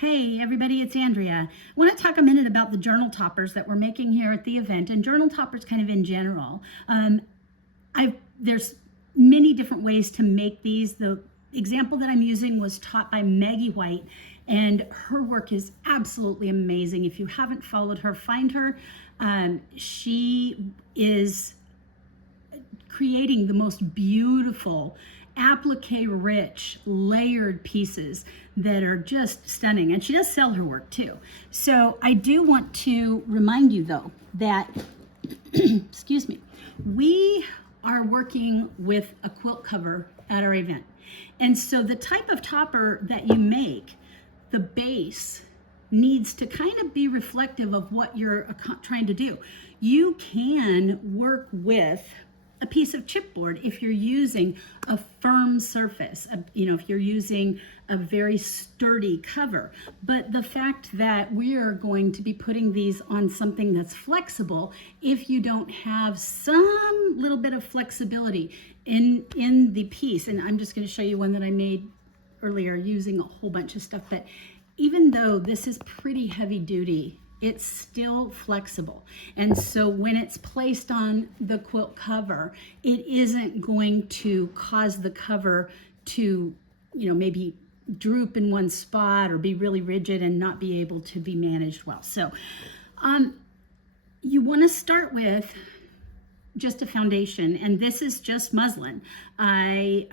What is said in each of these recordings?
Hey everybody, it's Andrea. I want to talk a minute about the journal toppers that we're making here at the event, and journal toppers kind of in general. There's many different ways to make these. The example that I'm using was taught by Maggie White, and her work is absolutely amazing. If you haven't followed her, find her. She is creating the most beautiful applique-rich, layered pieces that are just stunning. And she does sell her work too. So I do want to remind you though that, excuse me, we are working with a quilt cover at our event. And so the type of topper that you make, the base needs to kind of be reflective of what you're trying to do. You can work with a piece of chipboard if you're using a firm surface, if you're using a very sturdy cover. But the fact that we are going to be putting these on something that's flexible, if you don't have some little bit of flexibility in the piece, and I'm just going to show you one that I made earlier using a whole bunch of stuff, but even though this is pretty heavy duty, it's still flexible. And so when it's placed on the quilt cover, it isn't going to cause the cover to, maybe droop in one spot or be really rigid and not be able to be managed well. So you want to start with just a foundation, and this is just muslin. I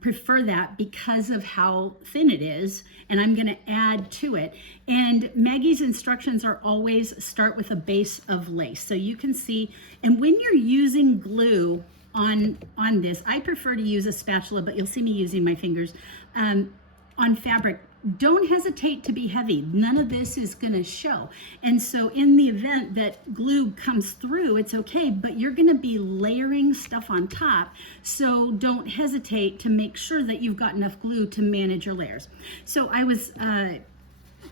prefer that because of how thin it is, and I'm going to add to it. And Maggie's instructions are always start with a base of lace. So you can see, and when you're using glue on this, I prefer to use a spatula, but you'll see me using my fingers on fabric. Don't hesitate to be heavy. None of this is going to show. And so in the event that glue comes through, it's okay, but you're going to be layering stuff on top. So don't hesitate to make sure that you've got enough glue to manage your layers. So I was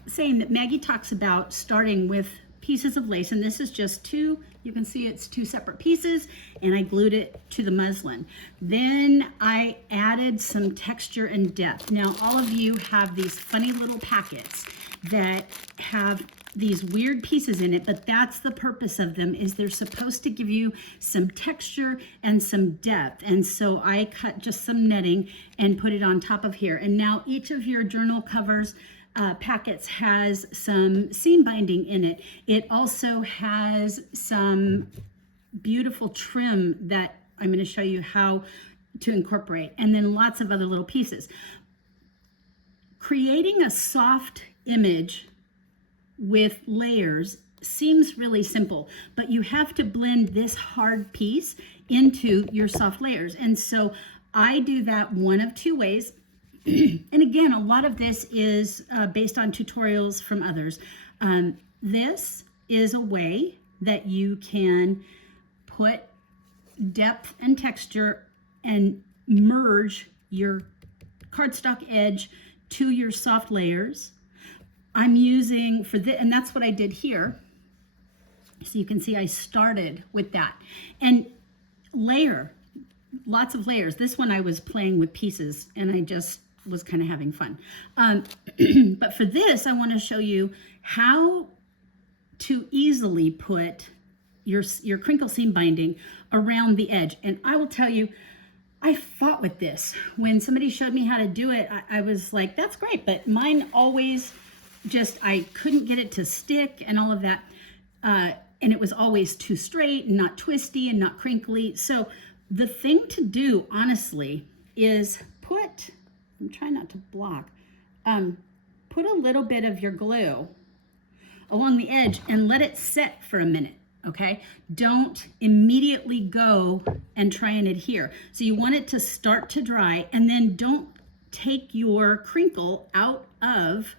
saying that Maggie talks about starting with pieces of lace, and this is just two. You can see it's two separate pieces, and I glued it to the muslin. Then I added some texture and depth. Now, all of you have these funny little packets that have these weird pieces in it, but that's the purpose of them, is they're supposed to give you some texture and some depth. And so I cut just some netting and put it on top of here. And now each of your journal covers packets has some seam binding in it. It also has some beautiful trim that I'm going to show you how to incorporate, and then lots of other little pieces. Creating a soft image with layers seems really simple, but you have to blend this hard piece into your soft layers. And so I do that one of two ways. And again, a lot of this is based on tutorials from others. This is a way that you can put depth and texture and merge your cardstock edge to your soft layers. I'm using for this, and that's what I did here. So you can see I started with that. And layer, lots of layers. This one I was playing with pieces, and I just was kind of having fun. But for this, I want to show you how to easily put your crinkle seam binding around the edge. And I will tell you, I fought with this. When somebody showed me how to do it, I was like, that's great, but mine always just, I couldn't get it to stick and all of that. And it was always too straight and not twisty and not crinkly. So the thing to do, honestly, is I'm trying not to block, put a little bit of your glue along the edge and let it set for a minute, okay? Don't immediately go and try and adhere. So you want it to start to dry, and then don't take your crinkle out of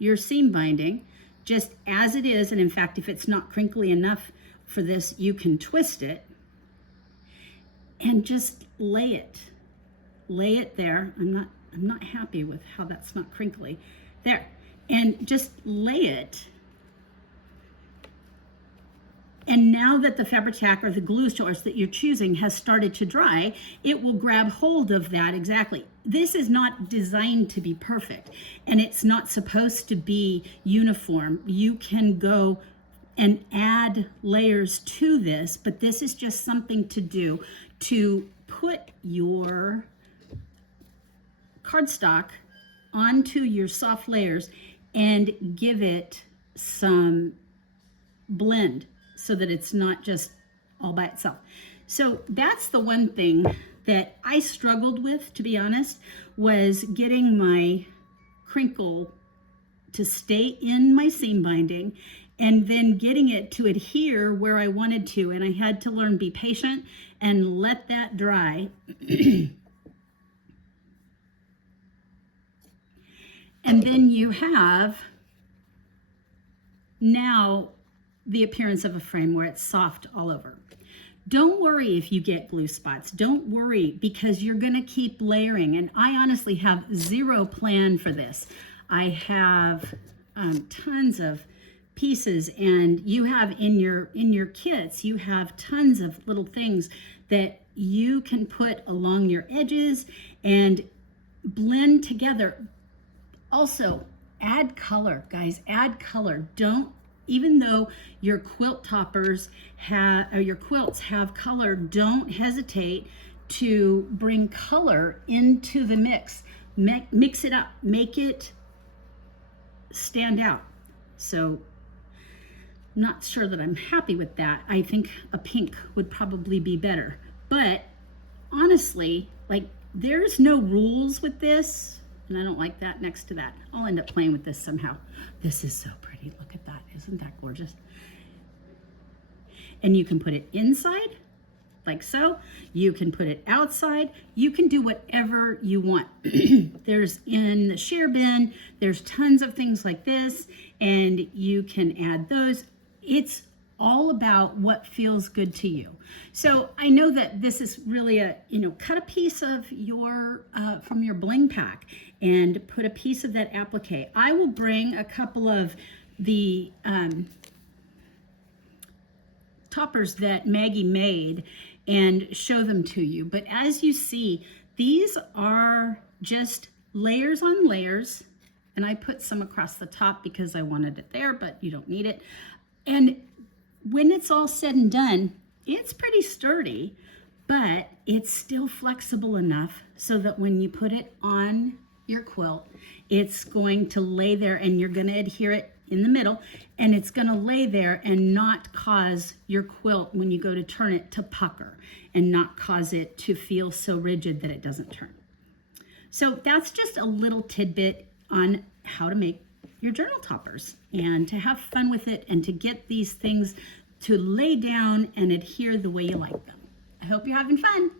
your seam binding, just as it is. And in fact, if it's not crinkly enough for this, you can twist it and just lay it there. I'm not happy with how that's not crinkly. There. And just lay it. And now that the fabric tack or the glue source that you're choosing has started to dry, it will grab hold of that exactly. this is not designed to be perfect, and it's not supposed to be uniform. You can go and add layers to this, but this is just something to do to put your cardstock onto your soft layers and give it some blend so that it's not just all by itself. So that's the one thing that I struggled with, to be honest, was getting my crinkle to stay in my seam binding and then getting it to adhere where I wanted to. And I had to learn, be patient and let that dry. And then you have now the appearance of a frame where it's soft all over. Don't worry if you get glue spots. Don't worry, because you're gonna keep layering. And I honestly have zero plan for this. I have tons of pieces, and you have in your kits, you have tons of little things that you can put along your edges and blend together. Also, add color, guys, add color. Don't, even though your quilt toppers have, or your quilts have color, don't hesitate to bring color into the mix. Mix it up, make it stand out. So, not sure that I'm happy with that. I think a pink would probably be better. But honestly, like, there's no rules with this. And I don't like that next to that. I'll end up playing with this somehow. This is so pretty. Look at that. Isn't that gorgeous? And you can put it inside, like so. You can put it outside. You can do whatever you want. There's in the share bin, there's tons of things like this, and you can add those. It's all about what feels good to you. So I know that this is really a, cut a piece of your, from your bling pack and put a piece of that applique. I will bring a couple of the toppers that Maggie made and show them to you. But as you see, these are just layers on layers. And I put some across the top because I wanted it there, but you don't need it. And when it's all said and done, it's pretty sturdy, but it's still flexible enough so that when you put it on your quilt, it's going to lay there, and you're going to adhere it in the middle, and it's going to lay there and not cause your quilt, when you go to turn it, to pucker and not cause it to feel so rigid that it doesn't turn. So that's just a little tidbit on how to make your journal toppers and to have fun with it and to get these things to lay down and adhere the way you like them. I hope you're having fun.